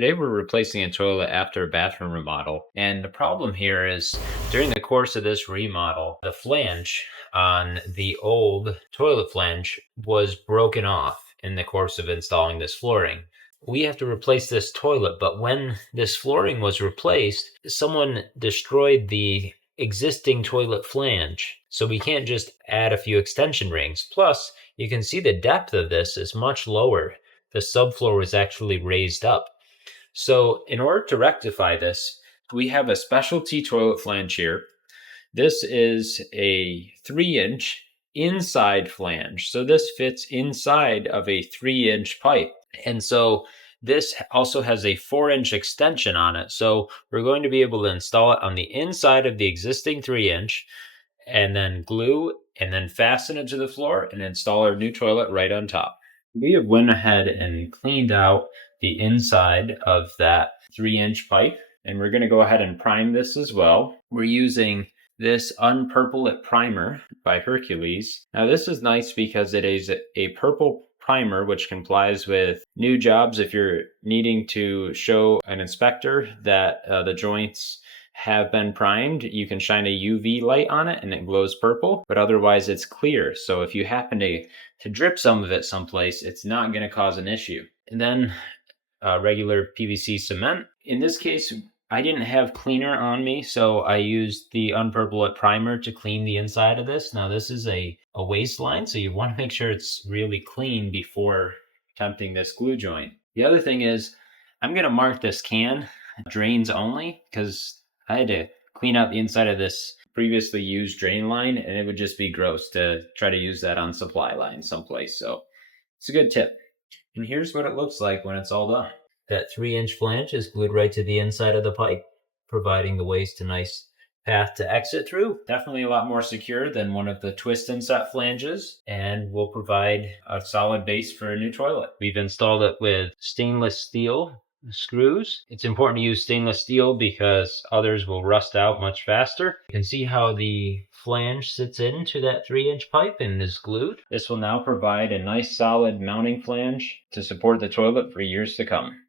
Today we're replacing a toilet after a bathroom remodel, and the problem here is during the course of this remodel, the flange on the old toilet flange was broken off in the course of installing this flooring. We have to replace this toilet, but when this flooring was replaced, someone destroyed the existing toilet flange. So we can't just add a few extension rings. Plus, you can see the depth of this is much lower. The subfloor was actually raised up. So in order to rectify this, we have a specialty toilet flange here. This is a 3-inch inside flange. So this fits inside of a 3-inch pipe. And so this also has a 4-inch extension on it. So we're going to be able to install it on the inside of the existing 3-inch and then glue and then fasten it to the floor and install our new toilet right on top. We have went ahead and cleaned out the inside of that 3-inch pipe, and we're going to go ahead and prime this as well. We're using this unpurple primer by Hercules. Now this is nice because it is a purple primer which complies with new jobs. If you're needing to show an inspector that the joints have been primed, you can shine a UV light on it and it glows purple, but otherwise it's clear. So if you happen to drip some of it someplace, it's not going to cause an issue. And then regular PVC cement. In this case, I didn't have cleaner on me, so I used the unpurple primer to clean the inside of this. Now this is a waistline, so you want to make sure it's really clean before attempting this glue joint. The other thing is, I'm going to mark this can drains only because I had to clean out the inside of this previously used drain line, and it would just be gross to try to use that on supply line someplace. So it's a good tip. And here's what it looks like when it's all done. That 3-inch flange is glued right to the inside of the pipe, providing the waste a nice path to exit through. Definitely a lot more secure than one of the twist and set flanges, and will provide a solid base for a new toilet. We've installed it with stainless steel screws. It's important to use stainless steel because others will rust out much faster. You can see how the flange sits into that 3-inch pipe and is glued. This will now provide a nice solid mounting flange to support the toilet for years to come.